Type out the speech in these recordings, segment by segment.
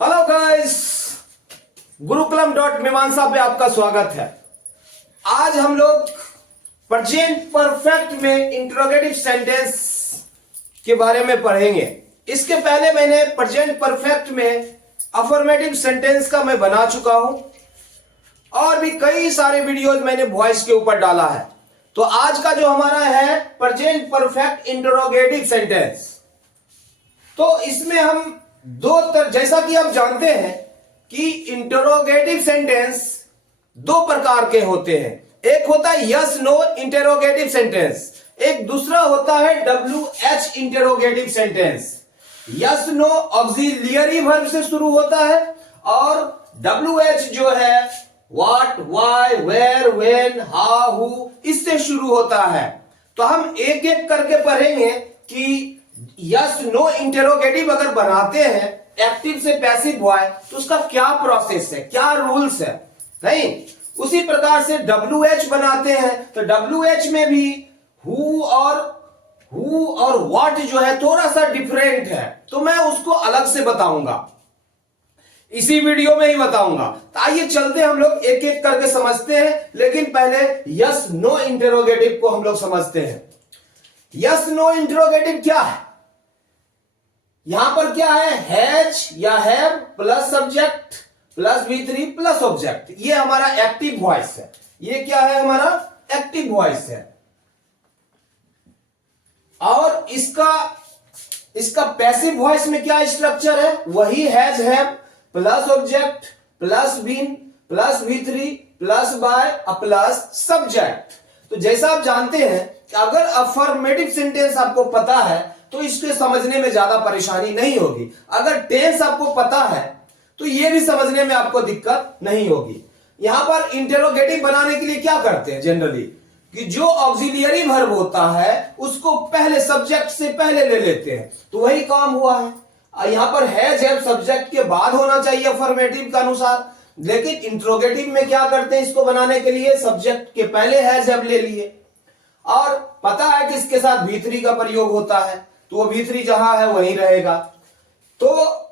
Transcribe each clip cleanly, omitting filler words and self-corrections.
Hello guys, गुरुकुलम.मीमांसा पे आपका स्वागत है। आज हम लोग प्रेजेंट परफेक्ट में इंट्रोगेटिव सेंटेंस के बारे में पढ़ेंगे। इसके पहले मैंने प्रेजेंट परफेक्ट में अफर्मेटिव सेंटेंस का मैं बना चुका हूं और भी कई सारे वीडियोज मैंने वॉइस के ऊपर डाला है। तो आज का जो हमारा है प्रेजेंट परफेक्ट इंट्रोगेटिव सेंटेंस, तो इसमें हम जैसा कि आप जानते हैं कि इंटरोगेटिव सेंटेंस दो प्रकार के होते हैं। एक होता है यस नो इंटरोगेटिव सेंटेंस, एक दूसरा होता है WH interrogative sentence. Yes no auxiliary verb से शुरू होता है और WH जो है what, why, where, when, how, who इससे शुरू होता है। तो हम एक एक करके पढ़ेंगे कि यस नो इंटरोगेटिव अगर बनाते हैं एक्टिव से पैसिव वॉइस तो उसका क्या प्रोसेस है, क्या रूल्स है। नहीं, उसी प्रकार से WH बनाते हैं तो WH में भी हु और व्हाट जो है थोड़ा सा डिफरेंट है, तो मैं उसको अलग से बताऊंगा, इसी वीडियो में ही बताऊंगा। तो आइए चलते हम लोग एक एक करके समझते हैं, लेकिन पहले यस नो इंटरोगेटिव को हम लोग समझते हैं। यस नो इंटरोगेटिव क्या है? यहां पर क्या है, हैज या have plus subject plus V3 plus object, ये हमारा एक्टिव वॉइस है। ये क्या है, हमारा एक्टिव वॉइस है। और इसका पैसिव वॉइस में क्या स्ट्रक्चर है, वही has have plus object plus been plus V3 plus by plus subject. तो जैसा आप जानते हैं कि अगर अफर्मेटिव सेंटेंस आपको पता है तो इसके समझने में ज्यादा परेशानी नहीं होगी। अगर टेंस आपको पता है तो ये भी समझने में आपको दिक्कत नहीं होगी। यहां पर इंटरोगेटिव बनाने के लिए क्या करते हैं जनरली, कि जो ऑक्सिलियरी वर्ब होता है उसको पहले सब्जेक्ट से पहले ले लेते हैं, तो वही काम हुआ है। यहां पर हैज हैव सब्जेक्ट के बाद होना चाहिए अफर्मेटिव के अनुसार, लेकिन इंट्रोगेटिव में क्या करते हैं, इसको बनाने के लिए सब्जेक्ट के पहले हैज हैव ले लिए और पता है कि इसके साथ V3 का प्रयोग होता है, तो वो V3 जहां है वहीं रहेगा। तो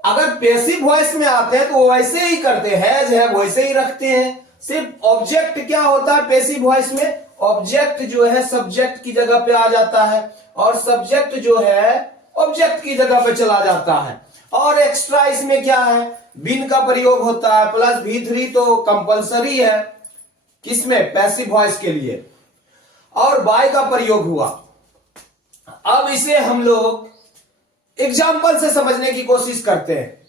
अगर पैसिव वॉइस में आते हैं तो वो वैसे ही करते हैं, हैज है वैसे ही रखते हैं। सिर्फ ऑब्जेक्ट क्या होता है पैसिव वॉइस में, ऑब्जेक्ट जो है सब्जेक्ट की जगह पे आ जाता है और सब्जेक्ट जो है ऑब्जेक्ट की जगह पे चला जाता है। और एक्स्ट्रा इसमें क्या है, बिन का प्रयोग होता है प्लस V3 तो कंपलसरी है किसमें, पैसिव वॉइस के लिए, और बाय का प्रयोग हुआ। अब इसे हम लोग एग्जाम्पल से समझने की कोशिश करते हैं।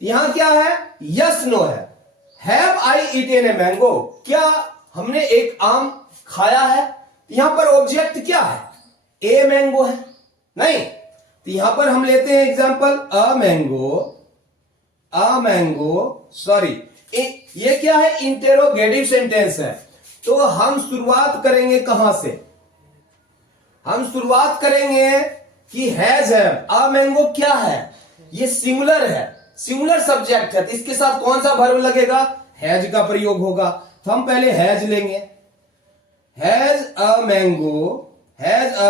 यहां क्या है, यस नो है। Have I eaten a mango, क्या हमने एक आम खाया है। यहां पर ऑब्जेक्ट क्या है, ए मैंगो है, नहीं। तो यहां पर हम लेते हैं एग्जाम्पल अ मैंगो सॉरी, ये क्या है, इंटेरोगेटिव सेंटेंस है। तो हम शुरुआत करेंगे कहां से, हम शुरुआत करेंगे कि हैज हैव। अ मैंगो क्या है, ये सिंगुलर है, सिंगुलर सब्जेक्ट है, तो इसके साथ कौन सा वर्ब लगेगा, हैज का प्रयोग होगा। तो हम पहले हैज लेंगे, हैज अ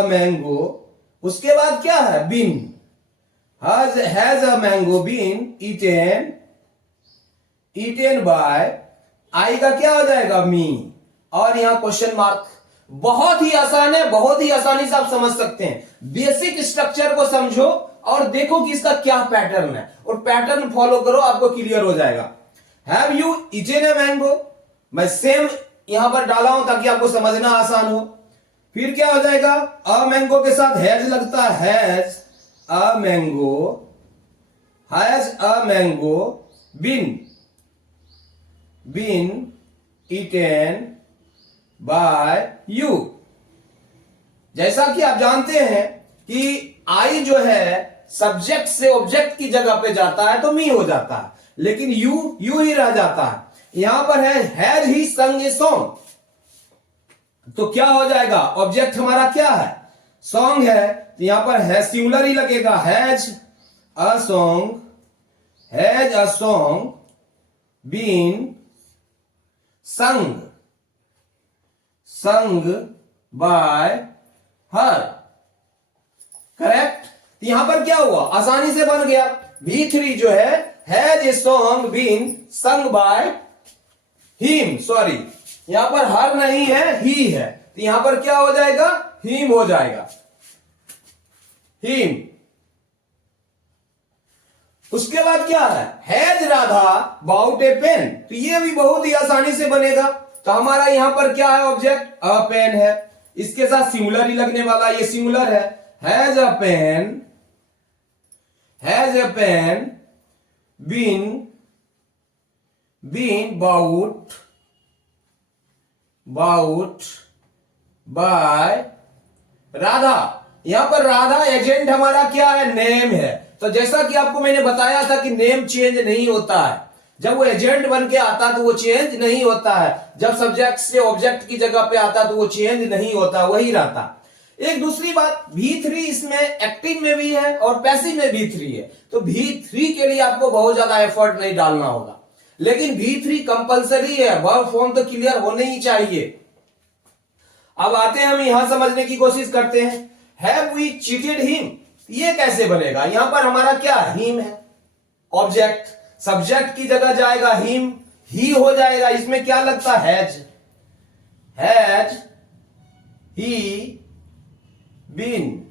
मैंगो, उसके बाद क्या है, been, has a mango been eaten by, I का क्या हो जाएगा, मी, और यहां क्वेश्चन मार्क। बहुत ही आसान है, बहुत ही आसानी से आप समझ सकते हैं। बेसिक स्ट्रक्चर को समझो और देखो कि इसका क्या पैटर्न है, और पैटर्न फॉलो करो, आपको क्लियर हो जाएगा। Have you eaten a mango, मैं सेम यहां पर डाला हूं ताकि आपको समझना आसान हो। फिर क्या हो जाएगा, अ मैंगो के साथ हैज लगता है, has a mango been eaten by you. जैसा कि आप जानते हैं कि आई जो है सब्जेक्ट से ऑब्जेक्ट की जगह पे जाता है तो मी हो जाता है, लेकिन यू ही रह जाता है। यहां पर है हैज ही संग ए सॉन्ग, तो क्या हो जाएगा, ऑब्जेक्ट हमारा क्या है, सॉन्ग है, तो यहां पर है सिंगुलर ही लगेगा, has a song been sung by her, correct. यहां पर क्या हुआ, आसानी से बन गया, V3 जो है has a song been sung by him, sorry यहां पर हर नहीं है, ही है, तो यहां पर क्या हो जाएगा, हिम हो जाएगा, हिम। उसके बाद क्या है, has Radha bought a pen, तो ये भी बहुत ही आसानी से बनेगा। तो हमारा यहां पर क्या है, ऑब्जेक्ट अ पेन है, इसके साथ सिंगुलर ही लगने वाला, ये सिंगुलर है, has a pen, has a pen been bought by Radha. यहां पर राधा एजेंट हमारा क्या है, नेम है। तो जैसा कि आपको मैंने बताया था कि नेम चेंज नहीं होता है, जब वो एजेंट बन के आता तो वो चेंज नहीं होता है, जब सब्जेक्ट से ऑब्जेक्ट की जगह पे आता तो वो चेंज नहीं होता, वही रहता। एक दूसरी बात, V3 इसमें एक्टिव में भी है और पैसिव में V3 है, तो V3 के लिए आपको बहुत ज्यादा एफर्ट नहीं डालना होगा, लेकिन V3 कंपलसरी है, वर्ब फॉर्म तो क्लियर होने ही चाहिए। अब आते हैं, हम यहां समझने की कोशिश करते हैं, हैव वी चीटेड हिम, ये कैसे बनेगा। यहां पर हमारा क्या, हिम है, ऑब्जेक्ट, सब्जेक्ट की जगह जाएगा हिम, ही हो जाएगा, इसमें क्या लगता है, has he been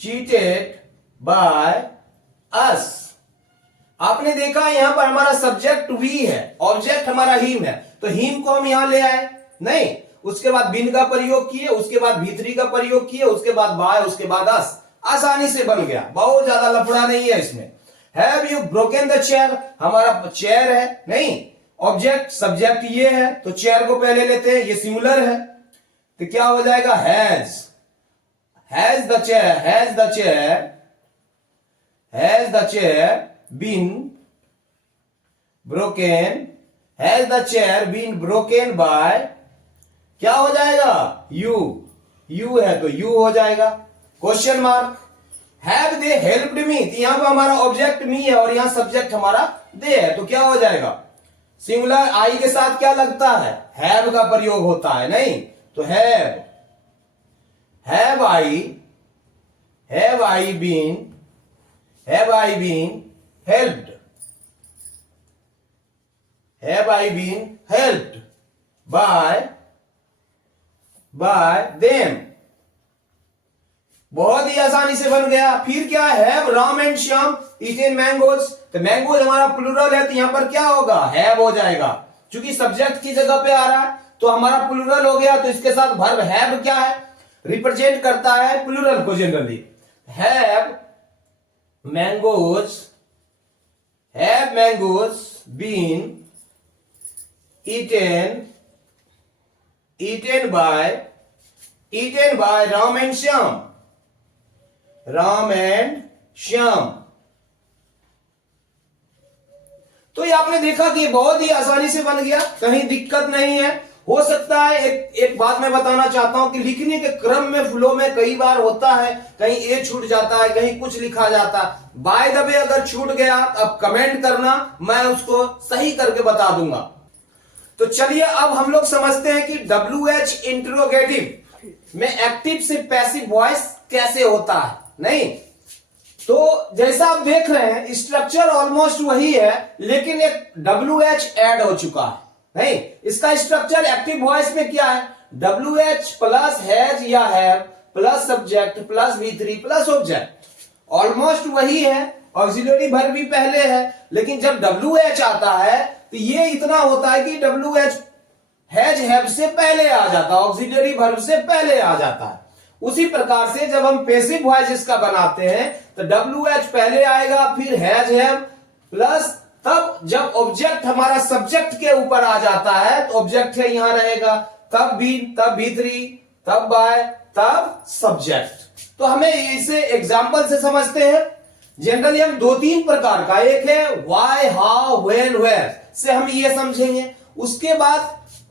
cheated by us. आपने देखा यहां पर हमारा सब्जेक्ट वी है, ऑब्जेक्ट हमारा हिम है, तो हिम को हम यहां ले आए नहीं, उसके बाद बिन का प्रयोग किए, उसके बाद V3 का प्रयोग किए, उसके बाद बाय, उसके बाद अस, आसानी से बन गया, बहुत ज्यादा लफड़ा नहीं है इसमें। Have you broken the chair, हमारा चेयर है नहीं, ऑब्जेक्ट सब्जेक्ट ये है, तो चेयर को पहले लेते हैं, ये सिंगुलर है, तो क्या हो जाएगा, has the chair been broken, has the chair been broken by, क्या हो जाएगा, यू है तो यू हो जाएगा, question mark. Have they helped me, यहां पर हमारा ऑब्जेक्ट मी है और यहां सब्जेक्ट हमारा दे है, तो क्या हो जाएगा, सिंगुलर आई के साथ क्या लगता है, हैव का प्रयोग होता है नहीं, तो have I been helped by them, बहुत ही आसानी से बन गया। फिर क्या है, Ram and Shyam eaten mangoes, तो मैंगोज हमारा प्लूरल है, तो यहां पर क्या होगा, हैव हो जाएगा, क्योंकि सब्जेक्ट की जगह पे आ रहा है तो हमारा प्लूरल हो गया, तो इसके साथ वर्ब हैव क्या है, रिप्रेजेंट करता है प्लूरल को generally. Have mangoes been eaten by Ram and Shyam. तो ये आपने देखा कि बहुत ही आसानी से बन गया, कहीं दिक्कत नहीं है। हो सकता है एक बात मैं बताना चाहता हूं कि लिखने के क्रम में, फ्लो में कई बार होता है, कहीं ए छूट जाता है, कहीं कुछ लिखा जाता है। बाय द वे अगर छूट गया अब कमेंट करना, मैं उसको सही करके बता दूंगा। तो चलिए अब हम लोग समझते हैं कि WH इंट्रोगेटिव में एक्टिव से पैसिव वॉइस कैसे होता है। नहीं तो जैसा आप देख रहे हैं स्ट्रक्चर ऑलमोस्ट वही है, लेकिन एक WH ऐड हो चुका है। नहीं, इसका स्ट्रक्चर एक्टिव वॉइस में क्या है, WH प्लस हैज या have plus subject plus V3 plus object, almost वही है। ऑक्सिलरी वर्ब भी पहले है, लेकिन जब WH आता है तो ये इतना होता है कि WH हैज हैव से पहले आ जाता है, ऑक्सिलरी वर्ब से पहले आ जाता है। उसी प्रकार से जब हम पैसिव वॉइस इसका बनाते हैं तो WH पहले आएगा, फिर हैज हैव प्लस, तब जब ऑब्जेक्ट हमारा सब्जेक्ट के ऊपर आ जाता है तो ऑब्जेक्ट है यहां रहेगा, तब V3 तब बाय तब सब्जेक्ट। तो हमें इसे एग्जाम्पल से समझते हैं। जनरली हम 2-3 प्रकार का, एक है व्हाई, हाउ, व्हेन, वेयर से हम ये समझेंगे। उसके बाद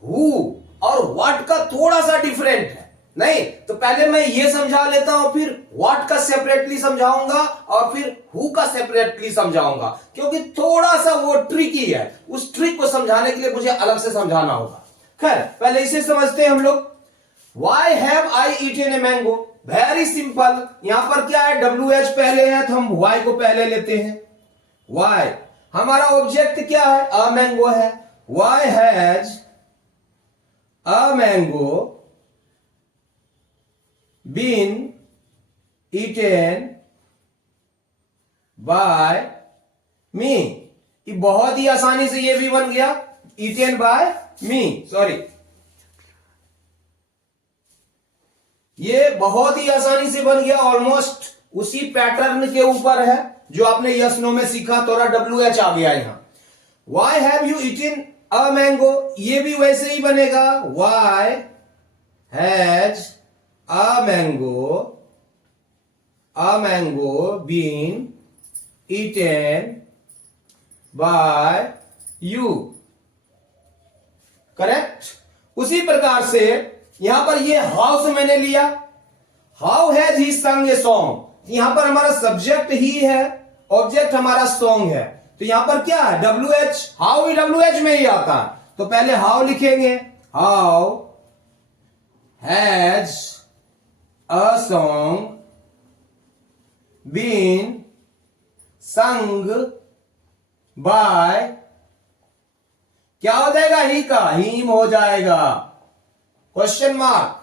हु और व्हाट का थोड़ा सा डिफरेंट है। नहीं तो पहले मैं ये समझा लेता हूं, फिर व्हाट का सेपरेटली समझाऊंगा और फिर हु का सेपरेटली समझाऊंगा, क्योंकि थोड़ा सा वो ट्रिकी है। उस ट्रिक को समझाने के लिए मुझे अलग से समझाना होगा। खैर पहले इसे समझते हैं हम लोग। Why have I eaten a mango, very simple, यहां पर क्या है, WH पहले है तो हम Y को पहले लेते हैं। Y हमारा ऑब्जेक्ट क्या है, अ मैंगो है। Y has a mango been eaten by me. ये बहुत ही आसानी से ये भी बन गया, ईटेन बाय मी, सॉरी, ये बहुत ही आसानी से बन गया, ऑलमोस्ट उसी पैटर्न के ऊपर है जो आपने यस नो में सीखा, थोड़ा WH आ गया यहां। Why have you eaten a mango, ये भी वैसे ही बनेगा, why has a mango been eaten by you, correct. उसी प्रकार से यहां पर ये हाउ से मैंने लिया, हाउ हैज ही संग ए सॉन्ग, यहां पर हमारा सब्जेक्ट ही है, ऑब्जेक्ट हमारा सॉन्ग है, तो यहां पर क्या है, WH, हाउ भी WH में ही आता है, तो पहले हाउ लिखेंगे, how has a song been sung by, क्या हो जाएगा, ही का हिम हो जाएगा, question mark.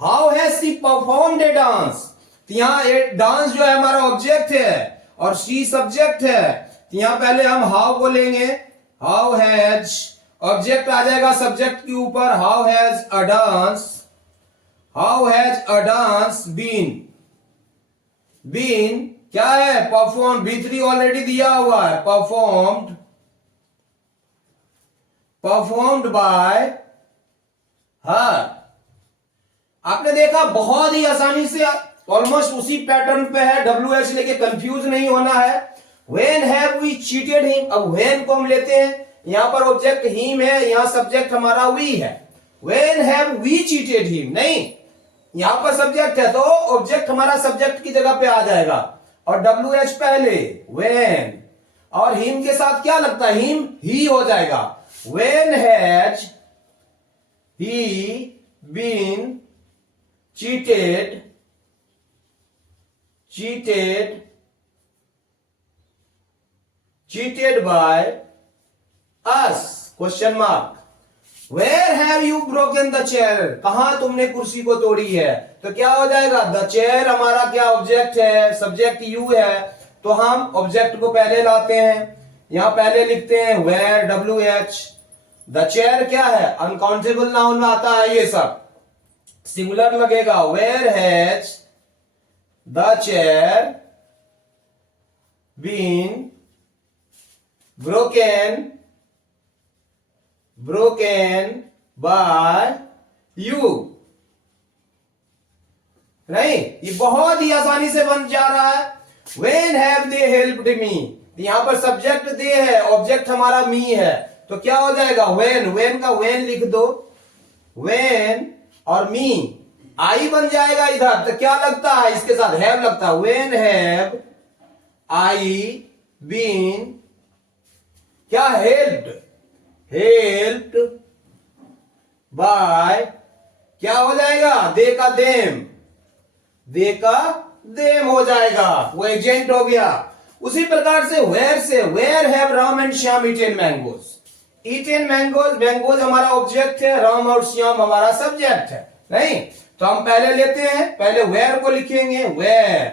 How has she performed a dance, तो यहां डांस जो है हमारा ऑब्जेक्ट है और शी सब्जेक्ट है, तो यहां पहले हम हाउ को लेंगे, हाउ हैज, ऑब्जेक्ट आ जाएगा सब्जेक्ट के ऊपर, how has a dance been क्या है, परफॉर्म, B3 ऑलरेडी दिया हुआ है, परफॉर्म्ड बाय हर। आपने देखा बहुत ही आसानी से, ऑलमोस्ट उसी पैटर्न पे है, WH लेके कंफ्यूज नहीं होना है। When have we cheated him, अब व्हेन को हम लेते हैं, यहां पर ऑब्जेक्ट हिम है, यहां सब्जेक्ट हमारा वी है, when have we cheated him, नहीं, यहां पर सब्जेक्ट है तो ऑब्जेक्ट हमारा सब्जेक्ट की जगह पे आ जाएगा और WH पहले, व्हेन, और हिम के साथ क्या लगता है, हिम ही हो जाएगा, when has he been cheated by us, question mark. Where have you broken the chair, कहां तुमने कुर्सी को तोड़ी है, तो क्या हो जाएगा, द चेयर हमारा क्या ऑब्जेक्ट है, सब्जेक्ट यू है, तो हम ऑब्जेक्ट को पहले लाते हैं, यहां पहले लिखते हैं where, WH, द चेयर क्या है, अनकाउंटेबल नाउन में आता है ये सब, सिंगुलर लगेगा, where has the chair been broken by you, नहीं, ये बहुत ही आसानी से बन जा रहा है। When have they helped me, यहां पर सब्जेक्ट दे है, ऑब्जेक्ट हमारा मी है, तो क्या हो जाएगा, व्हेन का व्हेन लिख दो, व्हेन और मी, आई बन जाएगा इधर, तो क्या लगता है इसके साथ, हैव लगता है, व्हेन हैव आई बीन क्या, हेल्प्ड बाय, क्या हो जाएगा, दे का देम हो जाएगा, वो एजेंट हो गया। उसी प्रकार से where have Ram and Shyam eaten mangoes हमारा ऑब्जेक्ट है, राम और श्याम हमारा सब्जेक्ट है, नहीं, तो हम पहले लेते हैं, पहले वेयर को लिखेंगे, वेयर,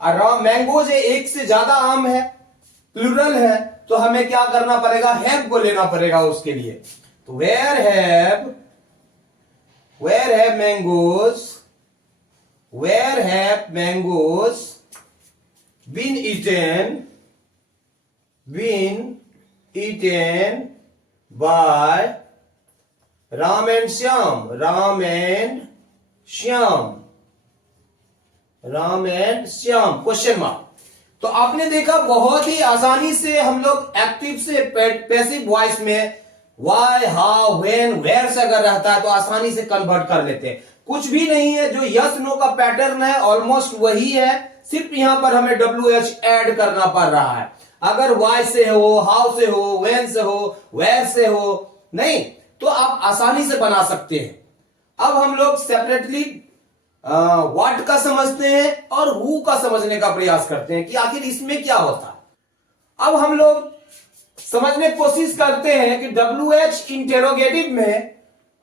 और राम मैंगोज एक से ज्यादा आम है, प्लूरल है, तो हमें क्या करना पड़ेगा, हैव को लेना पड़ेगा उसके लिए, तो where have mangoes been eaten by Ram and Shyam, question mark. तो आपने देखा बहुत ही आसानी से हम लोग एक्टिव से पैसिव वॉइस में वाई, हाउ, व्हेन, वेयर से अगर रहता है तो आसानी से कन्वर्ट कर लेते हैं, कुछ भी नहीं है, जो यस नो का पैटर्न है ऑलमोस्ट वही है, सिर्फ यहां पर हमें WH ऐड करना पड़ रहा है। अगर वाई से हो, हाउ से हो, व्हेन से हो, वेयर से हो, नहीं, तो आप आसानी से बना सकते हैं। अब हम लोग सेपरेटली व्हाट का समझते हैं और हु का समझने का प्रयास करते हैं कि आखिर इसमें क्या होता है। अब हम लोग समझने की कोशिश करते हैं कि WH इंटेरोगेटिव में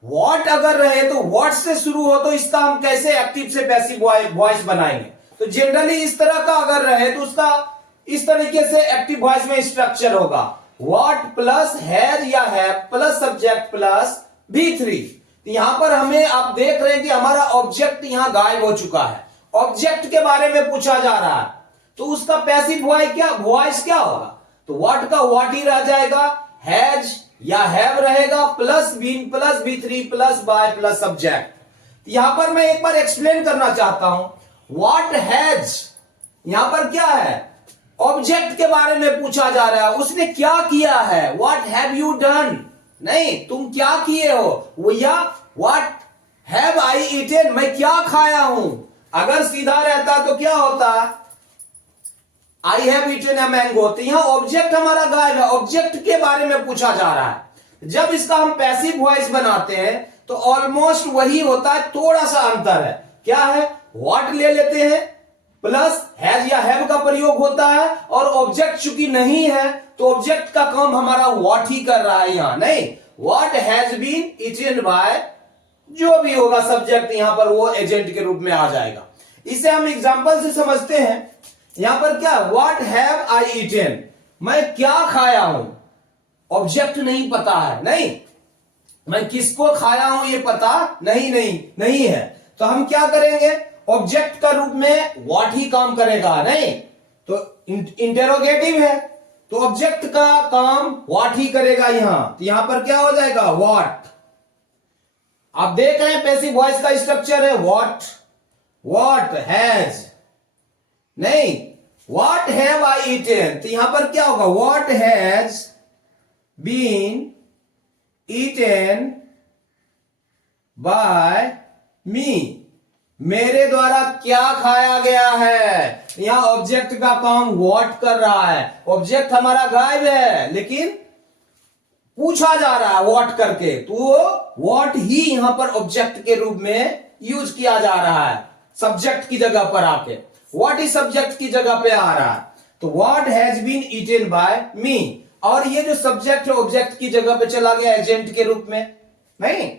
व्हाट अगर रहे तो व्हाट से शुरू हो तो इसका हम कैसे एक्टिव से पैसिव वॉइस बनाएंगे। तो जनरली इस तरह का अगर रहे तो उसका इस तरीके से एक्टिव वॉइस में स्ट्रक्चर होगा, व्हाट प्लस हैज या have plus subject plus V3। तो यहां पर हमें आप देख रहे हैं कि हमारा ऑब्जेक्ट यहां गायब हो चुका है, ऑब्जेक्ट के बारे में पूछा जा रहा है, तो उसका पैसिव वॉइस क्या होगा। तो व्हाट का व्हाट ही रह जाएगा, हैज या हैव रहेगा plus been plus V3 plus by plus subject. यहां पर मैं एक बार एक्सप्लेन करना चाहता हूं, व्हाट हैज यहां पर क्या है, ऑब्जेक्ट के बारे में पूछा जा रहा है, उसने क्या किया है, व्हाट हैव यू डन, नहीं तुम क्या किए हो, वो या व्हाट हैव आई ईटेन मैं क्या खाया हूं। अगर सीधा रहता तो क्या होता, I have eaten a mango. तो यहां ऑब्जेक्ट हमारा गायब है, ऑब्जेक्ट के बारे में पूछा जा रहा है। जब इसका हम पैसिव वॉइस बनाते हैं तो ऑलमोस्ट वही होता है, थोड़ा सा अंतर है, क्या है, व्हाट ले लेते हैं प्लस हैज या हैव का प्रयोग होता है, और ऑब्जेक्ट चूंकि नहीं है तो ऑब्जेक्ट का काम हमारा व्हाट ही कर रहा है यहां, नहीं what has been eaten by जो भी होगा सब्जेक्ट यहां पर वो एजेंट के रूप में आ जाएगा। इसे हम एग्जांपल से समझते हैं। यहां पर क्या, व्हाट हैव आई ईटेन मैं क्या खाया हूं, ऑब्जेक्ट नहीं पता है, नहीं मैं किसको खाया हूं ये पता नहीं है, तो हम क्या करेंगे, ऑब्जेक्ट का रूप में व्हाट ही काम करेगा, नहीं तो इंटेरोगेटिव है तो ऑब्जेक्ट का काम व्हाट ही करेगा यहां, तो यहां पर क्या हो जाएगा, व्हाट। आप देख रहे हैं पैसिव वॉइस का स्ट्रक्चर है, व्हाट हैज, नहीं व्हाट हैव आई ईटेन, तो यहां पर क्या होगा, what has been eaten by me मेरे द्वारा क्या खाया गया है। यहां ऑब्जेक्ट का काम व्हाट कर रहा है, ऑब्जेक्ट हमारा गायब है लेकिन पूछा जा रहा है व्हाट करके, तो व्हाट ही यहां पर ऑब्जेक्ट के रूप में यूज किया जा रहा है, सब्जेक्ट की जगह पर आके व्हाट ही सब्जेक्ट की जगह पे आ रहा है। तो what has been eaten by me, और ये जो सब्जेक्ट है ऑब्जेक्ट की जगह पे चला गया एजेंट के रूप में, नहीं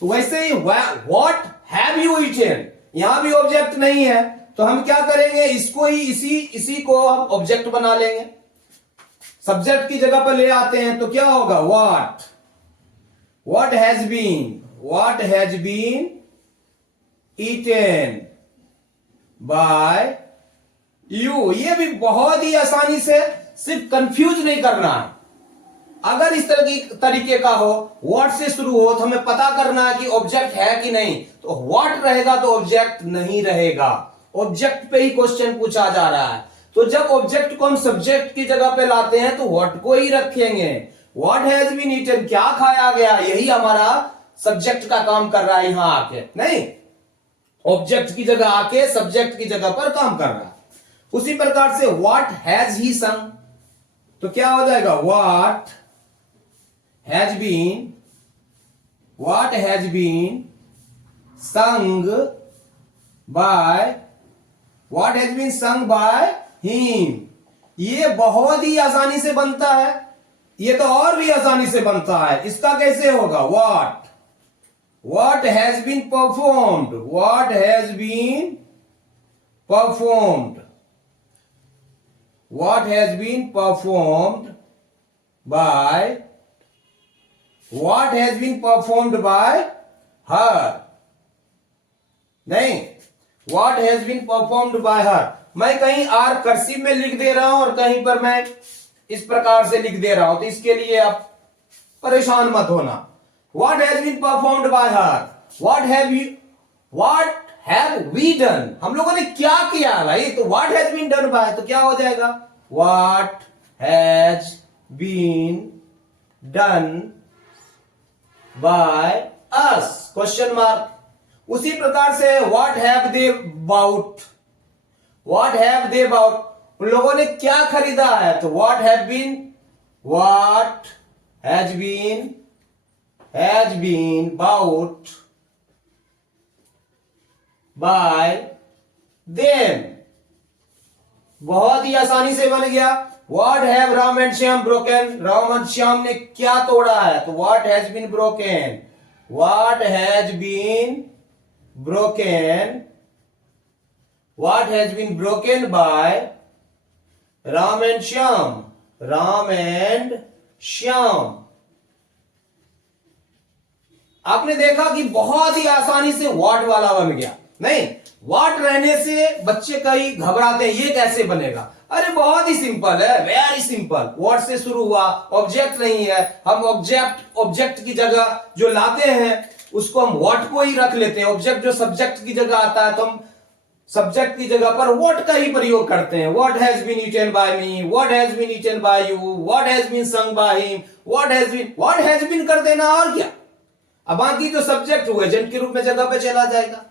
तो वैसे ही व्हाट हैव यू ईटेन यहां भी ऑब्जेक्ट नहीं है, तो हम क्या करेंगे, इसको ही इसी को हम ऑब्जेक्ट बना लेंगे, सब्जेक्ट की जगह पर ले आते हैं, तो क्या होगा, what has been eaten by you. ये भी बहुत ही आसानी से, सिर्फ कंफ्यूज नहीं करना है। अगर इस तरीके का हो, व्हाट से शुरू हो तो हमें पता करना है कि ऑब्जेक्ट है कि नहीं, तो व्हाट रहेगा तो ऑब्जेक्ट नहीं रहेगा, ऑब्जेक्ट पे ही क्वेश्चन पूछा जा रहा है। तो जब ऑब्जेक्ट को हम सब्जेक्ट की जगह पे लाते हैं तो व्हाट को ही रखेंगे, व्हाट हैज बीन ईटन क्या खाया गया, यही हमारा सब्जेक्ट का काम कर रहा है यहां आके, नहीं ऑब्जेक्ट की जगह आके सब्जेक्ट की जगह पर काम कर रहा है। उसी प्रकार से व्हाट हैज ही संग, तो क्या हो जाएगा, what has been sung by him. ये बहुत ही आसानी से बनता है, ये तो और भी आसानी से बनता है। इसका कैसे होगा, what has been performed by her, नहीं what has been performed by her. मैं कहीं आर कर्सिव में लिख दे रहा हूं और कहीं पर मैं इस प्रकार से लिख दे रहा हूं, तो इसके लिए आप परेशान मत होना। What has been performed by her, what have we done, हम लोगों ने क्या किया भाई, तो what has been done by, तो क्या हो जाएगा, what has been done by us, question mark. उसी प्रकार से व्हाट हैव दे बाउट, उन लोगों ने क्या खरीदा है, तो what has been bought by them. बहुत ही आसानी से बन गया। What have Ram and Shyam broken, Ram और श्याम ने क्या तोड़ा है, तो what has been broken, what has been broken, what has been broken by Ram and Shyam, Ram and Shyam. आपने देखा कि बहुत ही आसानी से व्हाट वाला बन गया। नहीं, व्हाट रहने से बच्चे कहीं घबराते हैं, ये कैसे बनेगा। अरे बहुत ही सिंपल है, वेरी सिंपल। व्हाट से शुरू हुआ, ऑब्जेक्ट नहीं है, हम ऑब्जेक्ट की जगह जो लाते हैं उसको हम व्हाट को ही रख लेते हैं। ऑब्जेक्ट जो सब्जेक्ट की जगह आता है तो हम सब्जेक्ट की जगह पर व्हाट का ही प्रयोग करते हैं। What has been eaten by me, what has been eaten by you, what has been sung by him, what has been कर देना और क्या। अब बाकी जो सब्जेक्ट वो एजेंट के रूप में जगह पे चला जाएगा।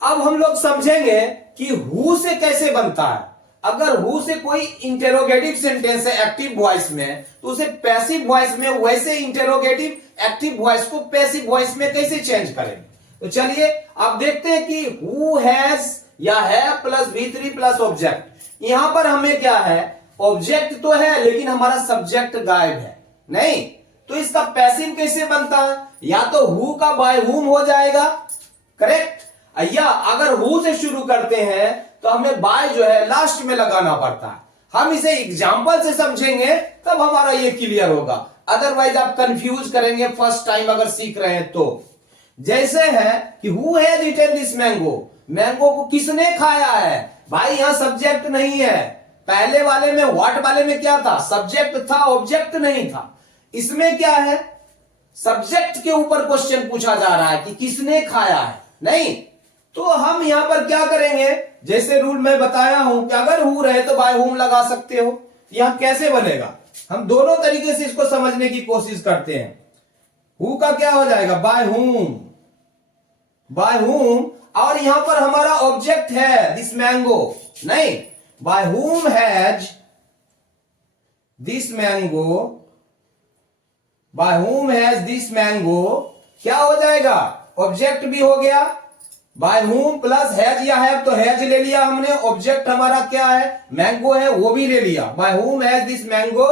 अब हम लोग समझेंगे कि हु से कैसे बनता है। अगर हु से कोई इंटेरोगेटिव सेंटेंस है एक्टिव वॉइस में, तो उसे पैसिव वॉइस में वैसे इंटेरोगेटिव एक्टिव वॉइस को पैसिव वॉइस में कैसे चेंज करेंगे। तो चलिए आप देखते हैं कि हु हैज या have plus V3 plus object. यहां पर हमें क्या है, ऑब्जेक्ट तो है लेकिन हमारा सब्जेक्ट गायब है। नहीं, तो इसका पैसिव कैसे बनता है, या तो हु का बाय हुम हो जाएगा, करेक्ट, या अगर हु से शुरू करते हैं तो हमें बाय जो है लास्ट में लगाना पड़ता है। हम इसे एग्जाम्पल से समझेंगे तब हमारा ये क्लियर होगा, अदरवाइज आप कंफ्यूज करेंगे फर्स्ट टाइम अगर सीख रहे हैं तो। जैसे है कि who has eaten this mango, mango को किसने खाया है। भाई यहां सब्जेक्ट नहीं है, पहले वाले में व्हाट वाले में क्या था, सब्जेक्ट था, ऑब्जेक्ट नहीं था। इसमें क्या है, सब्जेक्ट के ऊपर क्वेश्चन पूछा जा रहा है कि किसने खाया है। नहीं, तो हम यहां पर क्या करेंगे, जैसे रूल मैं बताया हूं कि अगर हु रहे तो बाय हुम लगा सकते हो। यहां कैसे बनेगा, हम दोनों तरीके से इसको समझने की कोशिश करते हैं। हु का क्या हो जाएगा, बाय हुम, बाय हुम, और यहां पर हमारा ऑब्जेक्ट है दिस मैंगो। नहीं, by whom has this mango, bye whom has this mango क्या हो जाएगा, ऑब्जेक्ट भी हो गया। बाय हुम प्लस हैज या हैव, तो हैज ले लिया हमने, ऑब्जेक्ट हमारा क्या है, मैंगो है, वो भी ले लिया। Bye whom has this mango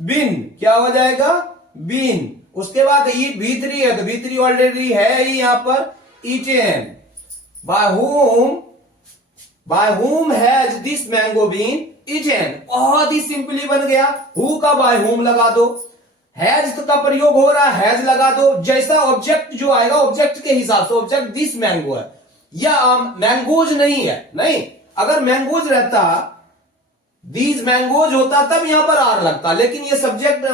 been, क्या हो जाएगा, बीन। उसके बाद ईट V3 है तो V3 ऑलरेडी है ही यहां पर, eaten. By whom has this mango been eaten. बहुत ही सिंपली बन गया। हु का बाय हुम लगा दो, हैज का प्रयोग हो रहा है, हैज लगा दो। जैसा ऑब्जेक्ट जो आएगा ऑब्जेक्ट के हिसाब से, ऑब्जेक्ट दिस मैंगो है या मैंगोज नहीं है। नहीं, अगर मैंगोज रहता, दीज मैंगोज होता तब यहां पर आर लगता, लेकिन ये सब्जेक्ट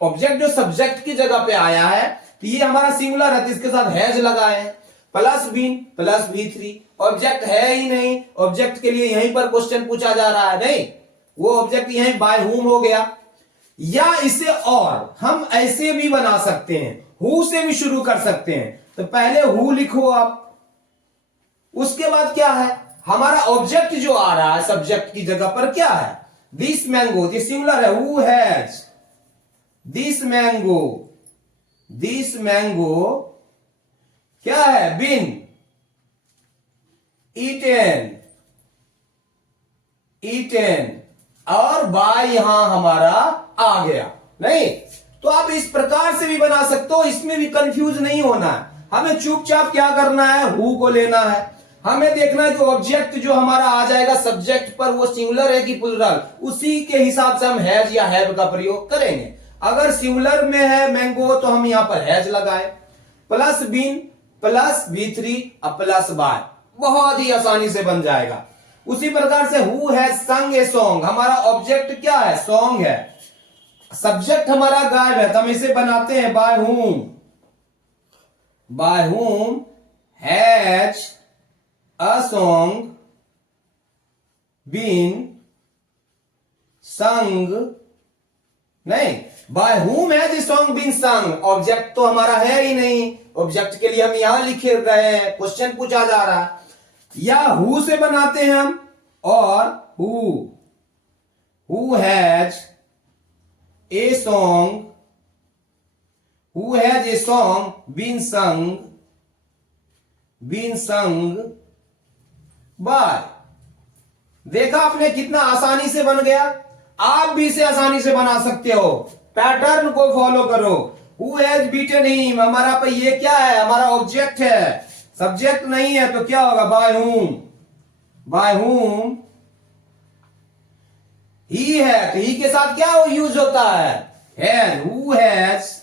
ऑब्जेक्ट जो सब्जेक्ट की जगह पे आया है तो ये हमारा सिंगुलर है, तो इसके साथ हैज लगाए हैं, plus been plus V3। Object है ही नहीं, ऑब्जेक्ट के लिए यहीं पर क्वेश्चन पूछा जा रहा है। नहीं, वो ऑब्जेक्ट यहीं बाय हुम हो गया। या इसे और हम ऐसे भी बना सकते हैं, हु से भी शुरू कर सकते हैं। तो पहले हु लिखो आप, उसके बाद क्या है, हमारा ऑब्जेक्ट जो आ रहा है सब्जेक्ट की जगह पर क्या है, दिस मैंगो, दिस सिंगुलर है, who has this mango, this mango क्या है, बीन ईटेन, ईटेन, और बाय यहां हमारा आ गया। नहीं, तो आप इस प्रकार से भी बना सकते हो, इसमें भी कंफ्यूज नहीं होना है। हमें चुपचाप क्या करना है, हु को लेना है, हमें देखना है कि ऑब्जेक्ट जो हमारा आ जाएगा सब्जेक्ट पर वो सिंगुलर है कि प्लुरल, उसी के हिसाब से हम हैज या हैव का प्रयोग करेंगे। अगर सिंगुलर में है मैंगो तो हम यहां पर हैज लगाए, प्लस बीन प्लस V3 और प्लस बाय, बहुत ही आसानी से बन जाएगा। उसी प्रकार से हु हैज संग ए सॉन्ग, हमारा ऑब्जेक्ट क्या है, सॉन्ग है, सब्जेक्ट हमारा गायब है, तो हम इसे बनाते हैं by whom, bye whom has a song been संग। नहीं, by whom has a song been sung, object तो हमारा है ही नहीं, ऑब्जेक्ट के लिए हम यहां लिख रहे हैं, क्वेश्चन पूछा जा रहा है। या हु से बनाते हैं हम, और who has a song, who has a song been sung, been sung by. देखा आपने कितना आसानी से बन गया। आप भी इसे आसानी से बना सकते हो। पैटर्न को फॉलो करो। हु हैज बीटन हिम, हमारा पे ये क्या है, हमारा ऑब्जेक्ट है, सब्जेक्ट नहीं है, तो क्या होगा, बाय हुम। बाय हुम ही है, तो ही के साथ क्या यूज होता है, has.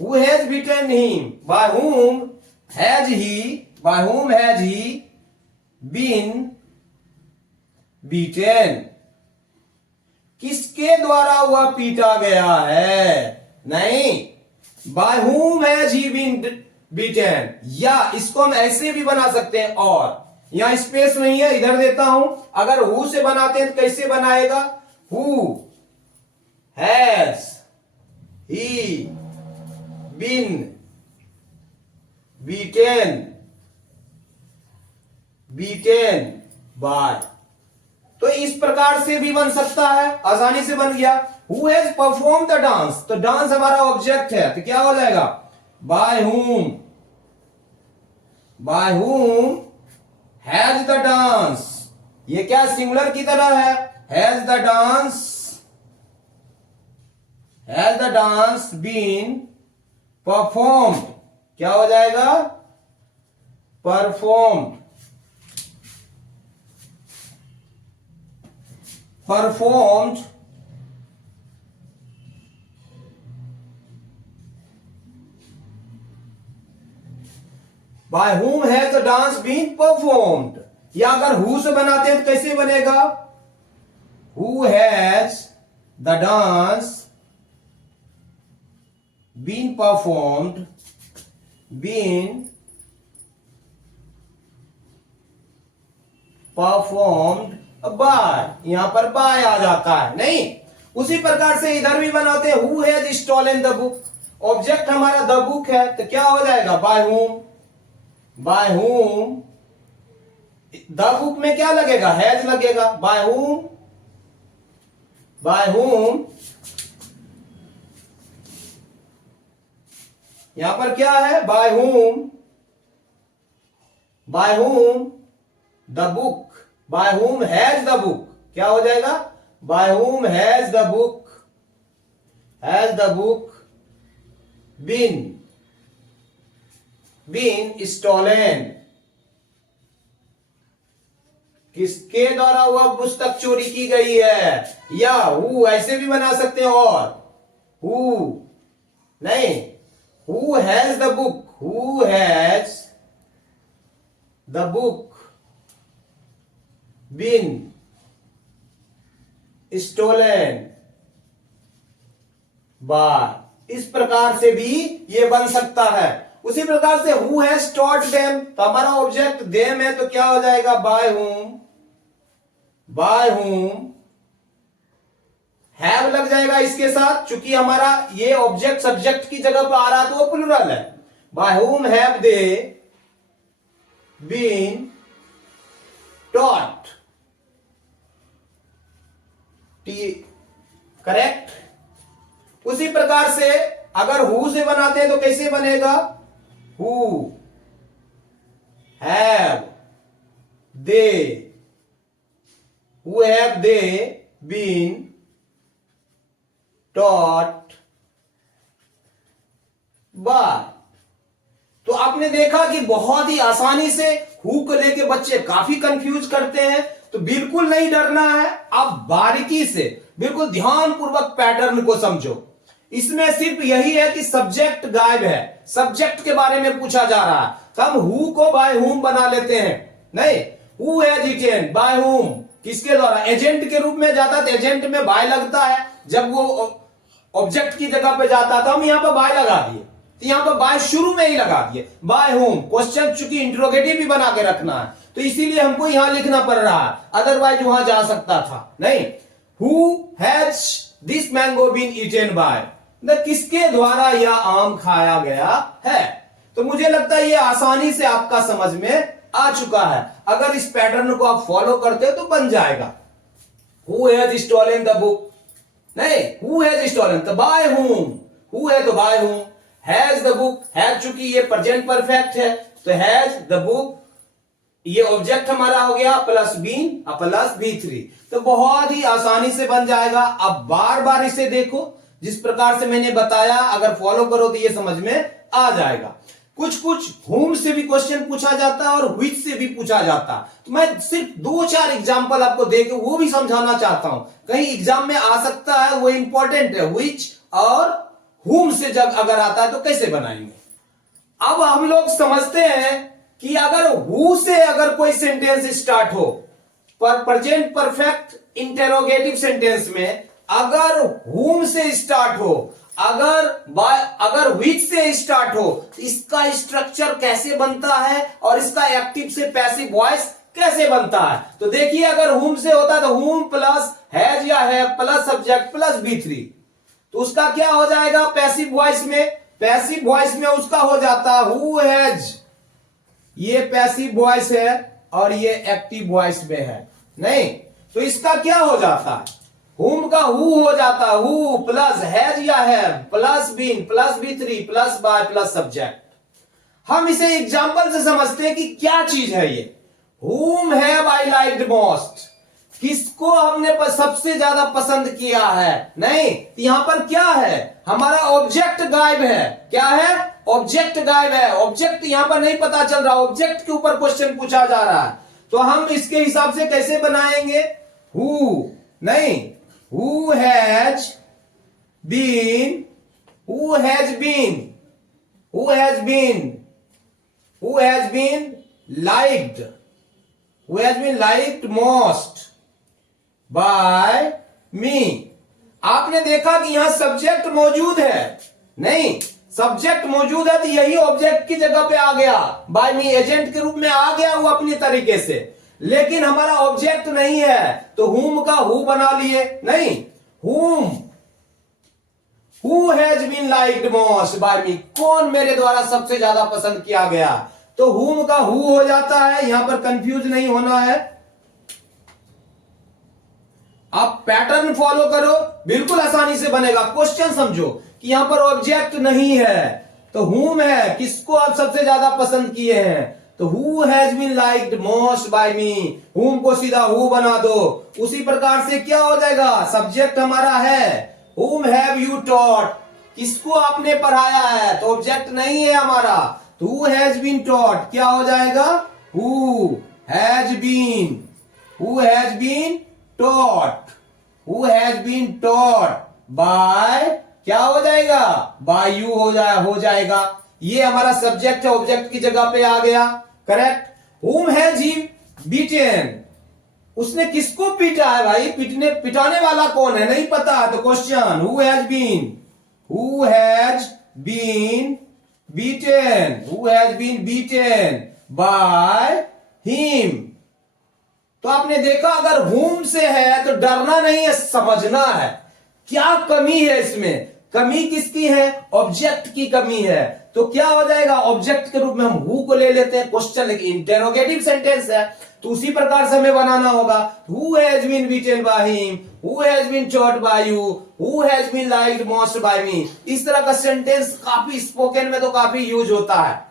Who has beaten him, by whom has he been beaten, किसके द्वारा वह पीटा गया है, नहीं, by whom has he been beaten. या इसको हम ऐसे भी बना सकते हैं, और यहां स्पेस नहीं है, इधर देता हूं। अगर हु से बनाते हैं तो कैसे बनाएगा, who has he been beaten by. तो इस प्रकार से भी बन सकता है, आसानी से बन गया। Who has perform the dance, तो डांस हमारा ऑब्जेक्ट है, तो क्या हो जाएगा, by whom has the dance. ये क्या सिंगुलर की तरह है, has the dance been performed, क्या हो जाएगा, performed by whom has the dance been performed। या अगर who से बनाते हैं तो कैसे बनेगा, who has the dance been performed by, यहां पर by आ जाता है, नहीं। उसी प्रकार से इधर भी बनाते हैं, who has stolen the book, object हमारा द बुक है, तो क्या हो जाएगा, by whom द बुक में क्या लगेगा, हैज लगेगा, by whom यहां पर क्या है, by whom the book, by whom has the book, क्या हो जाएगा, by whom has the book been stolen, किसके द्वारा वह पुस्तक चोरी की गई है। या हु ऐसे भी बना सकते हैं, और हु नहीं, who has the book been stolen by. इस प्रकार से भी ये बन सकता है। उसी प्रकार से हु हैज टॉट देम, तो हमारा ऑब्जेक्ट देम है, तो क्या हो जाएगा, बाय whom हैव लग जाएगा इसके साथ, चूंकि हमारा ये ऑब्जेक्ट सब्जेक्ट की जगह पर आ रहा, तो वो प्लुरल है। By whom have they been taught, correct. उसी प्रकार से अगर हु से बनाते हैं तो कैसे बनेगा, who have they been taught by. तो आपने देखा कि बहुत ही आसानी से हु को लेके बच्चे काफी कंफ्यूज करते हैं, तो बिल्कुल नहीं डरना है। आप बारीकी से बिल्कुल ध्यानपूर्वक पैटर्न को समझो। इसमें सिर्फ यही है कि सब्जेक्ट गायब है, सब्जेक्ट के बारे में पूछा जा रहा है, तो हम हु को बाय हुम बना लेते हैं। नहीं, who has eaten by whom, किसके द्वारा, एजेंट के रूप में जाता तो एजेंट में बाय लगता है, जब वो ऑब्जेक्ट की जगह पे जाता तो हम यहां पर बाय लगा दिए, तो यहां पर बाय शुरू में ही लगा दिए, बाय हुम। क्वेश्चन चूंकि इंट्रोगेटिव भी बना के रखना है, तो इसीलिए हमको यहां लिखना पड़ रहा है, अदरवाइज वहां जा सकता था। नहीं, who has this mango been eaten by, किसके द्वारा यह आम खाया गया है। तो मुझे लगता है ये आसानी से आपका समझ में आ चुका है। अगर इस पैटर्न को आप फॉलो करते हो तो बन जाएगा। Who has stolen the book, नहीं, हु हैज स्टोलन, तो बाय हुम, हु है तो बाय हूं, हैज द बुक, हैज चूंकि ये प्रेजेंट परफेक्ट है तो हैज द बुक, ये ऑब्जेक्ट हमारा हो गया प्लस बीन प्लस V3, तो बहुत ही आसानी से बन जाएगा। अब बार बार इसे देखो, जिस प्रकार से मैंने बताया अगर फॉलो करो तो ये समझ में आ जाएगा। कुछ कुछ whom से भी क्वेश्चन पूछा जाता है और which से भी पूछा जाता है, तो मैं सिर्फ 2-4 एग्जांपल आपको देके वो भी समझाना चाहता हूं, कहीं एग्जाम में आ सकता है, वो इंपॉर्टेंट है। which और whom से जब अगर आता है तो कैसे बनाएंगे। अब हम लोग समझते हैं कि अगर हु से अगर कोई सेंटेंस स्टार्ट हो, पर प्रेजेंट परफेक्ट इंटेरोगेटिव सेंटेंस में अगर हुम से स्टार्ट हो, अगर विच से स्टार्ट हो, तो इसका स्ट्रक्चर कैसे बनता है और इसका एक्टिव से पैसिव वॉइस कैसे बनता है। तो देखिए, अगर हुम से होता है तो हुम प्लस हैज या have plus subject plus V3, तो उसका क्या हो जाएगा पैसिव वॉइस में, पैसिव वॉइस में उसका हो जाता हु हैज, ये पैसिव वॉइस है और ये एक्टिव वॉइस में है नहीं, तो इसका क्या हो जाता है, हुम का हु हो जाता है हु प्लस हैज या have plus been plus V3 plus by plus subject. हम इसे एग्जांपल से समझते हैं कि क्या चीज है ये। हुम हैव आई लाइक्ड मोस्ट, किसको हमने सबसे ज्यादा पसंद किया है, नहीं, यहां पर क्या है, हमारा ऑब्जेक्ट गायब है। क्या है, ऑब्जेक्ट गायब है, ऑब्जेक्ट यहां पर नहीं पता चल रहा, ऑब्जेक्ट के ऊपर क्वेश्चन पूछा जा रहा है, तो हम इसके हिसाब से कैसे बनाएंगे, हु नहीं, who has been, who has been, who has been, who has been liked, who has been liked most by me. आपने देखा कि यहां सब्जेक्ट मौजूद है, नहीं, सब्जेक्ट मौजूद है तो यही ऑब्जेक्ट की जगह पे आ गया, बाय मी एजेंट के रूप में आ गया वो अपनी तरीके से, लेकिन हमारा ऑब्जेक्ट नहीं है तो हुम का हु बना लिए, नहीं, whom, who has been liked most by me, कौन मेरे द्वारा सबसे ज्यादा पसंद किया गया, तो हुम का हु हो जाता है, यहां पर कंफ्यूज नहीं होना है। आप पैटर्न फॉलो करो, बिल्कुल आसानी से बनेगा। क्वेश्चन समझो कि यहां पर ऑब्जेक्ट नहीं है तो हुम है, किसको आप सबसे ज्यादा पसंद किए हैं, तो who has been liked most by me, whom को सीधा हु बना दो। उसी प्रकार से क्या हो जाएगा, सब्जेक्ट हमारा है हुम हैव यू टॉट, किसको आपने पढ़ाया है, तो ऑब्जेक्ट नहीं है हमारा, तो हु हैज बीन टॉट क्या हो जाएगा, who has been, who has been taught, who has been taught by, क्या हो जाएगा, by you हो जाएगा। ये हमारा सब्जेक्ट है, ऑब्जेक्ट की जगह पे आ गया, correct. whom has he beaten, उसने किसको पीटा है भाई, पिटाने वाला कौन है नहीं पता, तो question who has been, who has been beaten, who has been beaten by him। तो आपने देखा अगर हुम से है तो डरना नहीं है, समझना है क्या कमी है इसमें, कमी किसकी है, ऑब्जेक्ट की कमी है, तो क्या हो जाएगा, ऑब्जेक्ट के रूप में हम हु को ले लेते हैं, क्वेश्चन इंटेरोगेटिव सेंटेंस है तो उसी प्रकार से हमें बनाना होगा, who has been beaten by him, who has been taught by you, who has been liked most by me. इस तरह का सेंटेंस काफी स्पोकन में तो काफी यूज होता है।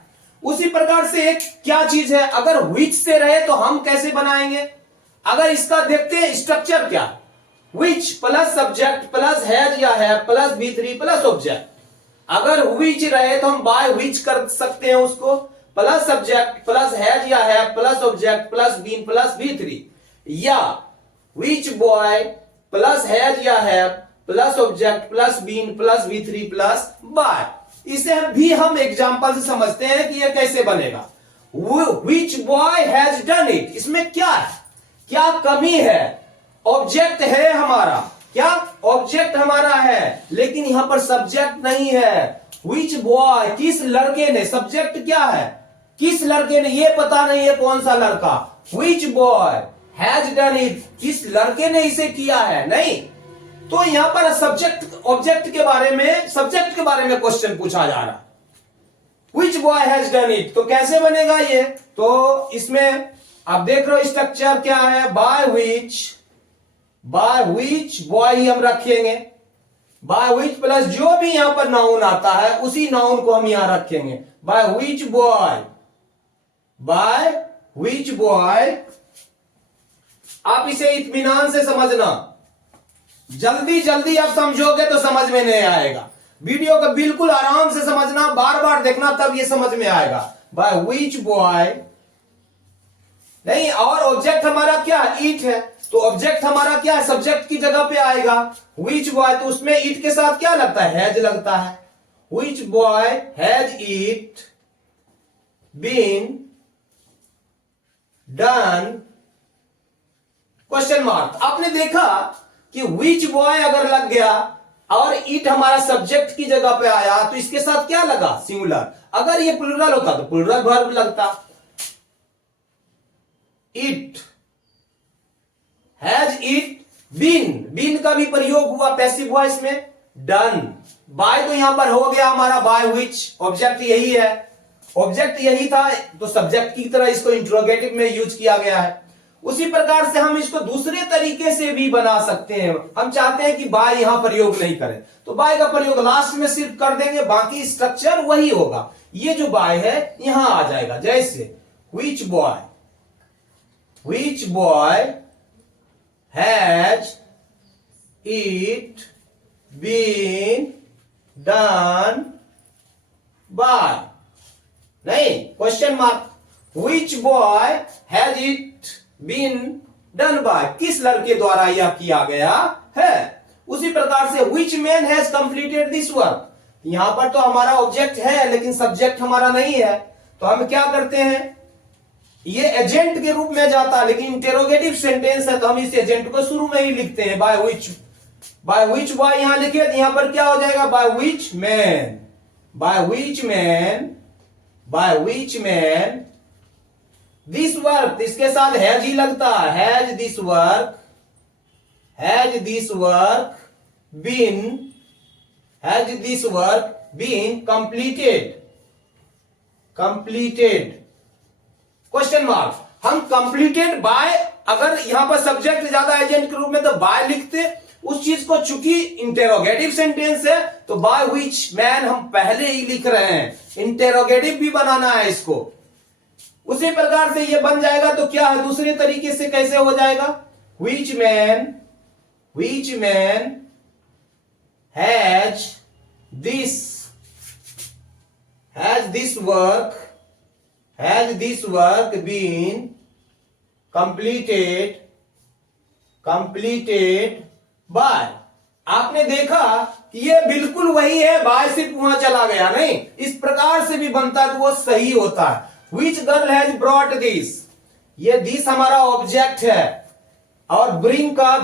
उसी प्रकार से एक क्या चीज है, अगर विच से रहे तो हम कैसे बनाएंगे, अगर इसका देखते हैं स्ट्रक्चर क्या, विच प्लस सब्जेक्ट प्लस हैज या have plus V3 plus object. अगर विच रहे तो हम बाय विच कर सकते हैं उसको, प्लस सब्जेक्ट प्लस हैज या have plus object plus been plus V3, या विच बॉय प्लस हैज या have plus object plus been plus V3 plus by. इसे भी हम एग्जांपल से समझते हैं कि यह कैसे बनेगा। विच बॉय हैज डन इट, इसमें क्या है, क्या कमी है, ऑब्जेक्ट है हमारा, क्या ऑब्जेक्ट हमारा है लेकिन यहां पर सब्जेक्ट नहीं है। विच बॉय, किस लड़के ने, सब्जेक्ट क्या है, किस लड़के ने, ये पता नहीं है कौन सा लड़का, विच बॉय हैज डन इट, किस लड़के ने इसे किया है, नहीं, तो यहां पर सब्जेक्ट ऑब्जेक्ट के बारे में, सब्जेक्ट के बारे में क्वेश्चन पूछा जा रहा, विच बॉय हैज डन इट, तो कैसे बनेगा ये, तो इसमें आप देख रहे हो स्ट्रक्चर क्या है, बाय विच बॉय ही हम रखेंगे, बाय विच प्लस जो भी यहां पर नाउन आता है उसी नाउन को हम यहां रखेंगे। Bye which boy, bye which boy. आप इसे इत्मीनान से समझना, जल्दी जल्दी आप समझोगे तो समझ में नहीं आएगा। वीडियो को बिल्कुल आराम से समझना, बार बार देखना, तब ये समझ में आएगा। बाय विच बॉय नहीं, और ऑब्जेक्ट हमारा क्या ईट है, तो ऑब्जेक्ट हमारा क्या है, सब्जेक्ट की जगह पे आएगा। विच बॉय, तो उसमें ईट के साथ क्या लगता है, हैज लगता है। Which boy has eat been done question mark. आपने देखा कि विच बॉय अगर लग गया और इट हमारा सब्जेक्ट की जगह पे आया तो इसके साथ क्या लगा, सिंगुलर। अगर ये प्लूरल होता तो प्लूरल वर्ब लगता। It has it been, been का भी प्रयोग हुआ, पैसिव वॉइस में। डन, बाय तो यहां पर हो गया हमारा बाय विच, ऑब्जेक्ट यही है, ऑब्जेक्ट यही था तो सब्जेक्ट की तरह इसको इंट्रोगेटिव में यूज किया गया है। उसी प्रकार से हम इसको दूसरे तरीके से भी बना सकते हैं। हम चाहते हैं कि बाय यहां प्रयोग नहीं करें तो बाय का प्रयोग लास्ट में सिर्फ कर देंगे, बाकी स्ट्रक्चर वही होगा। ये जो बाय है यहां आ जाएगा, जैसे which boy, which boy has it been done by, नहीं question mark. Which boy has it been done by, किस लड़के द्वारा यह किया गया है। उसी प्रकार से which man has completed this work, यहां पर तो हमारा ऑब्जेक्ट है लेकिन सब्जेक्ट हमारा नहीं है, तो हम क्या करते हैं, ये एजेंट के रूप में जाता है, लेकिन इंटेरोगेटिव सेंटेंस है तो हम इस एजेंट को शुरू में ही लिखते हैं। By which, by which boy यहां लिखे तो यहां पर क्या हो जाएगा, by which man, by which man, by which man this work, इसके साथ हैज ही लगता है, has this work, has this work been, has this work been completed, completed question mark. हम कंप्लीटेड बाय, अगर यहां पर सब्जेक्ट ज्यादा एजेंट के रूप में तो बाय लिखते, उस चीज को चूंकि इंटेरोगेटिव सेंटेंस है तो बाय विच मैन हम पहले ही लिख रहे हैं, इंटेरोगेटिव भी बनाना है इसको। उसी प्रकार से ये बन जाएगा तो क्या है, दूसरे तरीके से कैसे हो जाएगा, which man, which man has this work, has this work been completed, completed by. आपने देखा कि ये बिल्कुल वही है, बाय सिर्फ वहां चला गया, नहीं इस प्रकार से भी बनता है तो वो सही होता है। Which girl has brought this, ये दिस हमारा ऑब्जेक्ट है और ब्रिंग का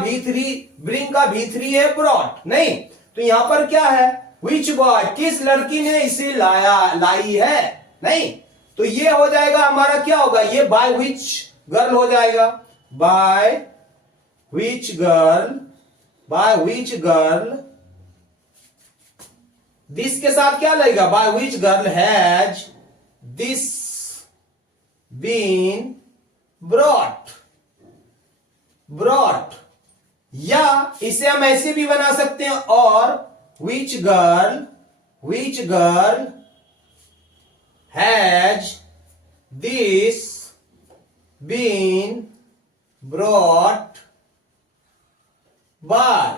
भी3 है, ब्रॉट नहीं, तो यहां पर क्या है, विच बॉय किस लड़की ने इसे लाई है, नहीं तो ये हो जाएगा हमारा क्या होगा, ये बाय विच गर्ल हो जाएगा, by which girl, by which girl this के साथ क्या लगेगा, by which girl has this been brought, brought. या इसे हम ऐसे भी बना सकते हैं, और which girl has this been brought by.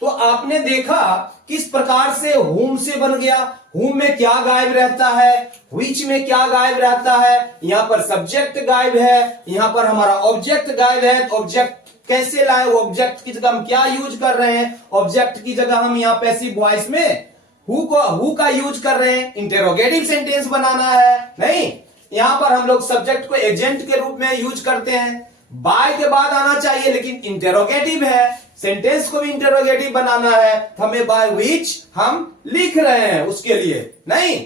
तो आपने देखा किस प्रकार से होम से बन गया, होम में क्या गायब रहता है, विच में क्या गायब रहता है, यहां पर सब्जेक्ट गायब है, यहां पर हमारा ऑब्जेक्ट गायब है, तो ऑब्जेक्ट कैसे लाए, ऑब्जेक्ट की जगह हम क्या यूज कर रहे हैं, ऑब्जेक्ट की जगह हम यहां पैसिव वॉइस में हु का यूज कर रहे हैं, इंटेरोगेटिव सेंटेंस बनाना है, नहीं यहां पर हम लोग सब्जेक्ट को एजेंट के रूप में यूज करते हैं। बाय के बाद आना चाहिए लेकिन इंटेरोगेटिव है, सेंटेंस को भी इंटेरोगेटिव बनाना है, तो हमें बाय विच हम लिख रहे हैं उसके लिए, नहीं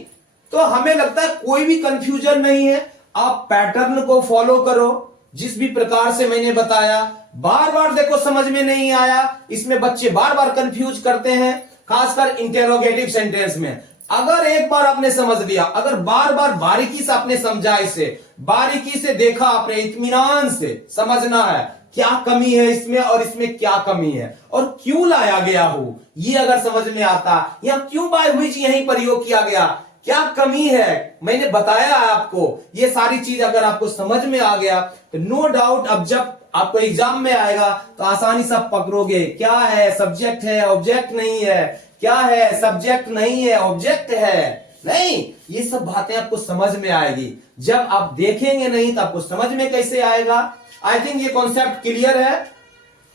तो हमें लगता है कोई भी कंफ्यूजन नहीं है। आप पैटर्न को फॉलो करो जिस भी प्रकार से मैंने बताया, बार बार देखो समझ में नहीं आया, इसमें बच्चे बार बार कंफ्यूज करते हैं, खासकर इंटेरोगेटिव सेंटेंस में। अगर एक बार आपने समझ लिया, अगर बार बार बारीकी से आपने समझा, इसे बारीकी से देखा, आपने इत्मीनान से समझना है, क्या कमी है इसमें और इसमें क्या कमी है और क्यों लाया गया हो, ये अगर समझ में आता, या क्यों बाय व्हिच यही प्रयोग किया गया, क्या कमी है मैंने बताया आपको, ये सारी चीज अगर आपको समझ में आ गया तो नो डाउट अब जब आपको एग्जाम में आएगा तो आसानी से आप पकड़ोगे क्या है सब्जेक्ट है ऑब्जेक्ट नहीं है, क्या है सब्जेक्ट नहीं है ऑब्जेक्ट है, नहीं, ये सब बातें आपको समझ में आएगी। जब आप देखेंगे नहीं तो आपको समझ में कैसे आएगा। आई थिंक ये कॉन्सेप्ट क्लियर है।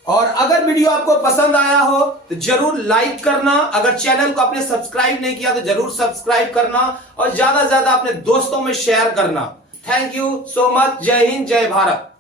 और अगर वीडियो आपको पसंद आया हो तो जरूर लाइक करना, अगर चैनल को आपने सब्सक्राइब नहीं किया तो जरूर सब्सक्राइब करना और ज्यादा से ज्यादा अपने दोस्तों में शेयर करना। Thank you so much. जय हिंद, जय भारत।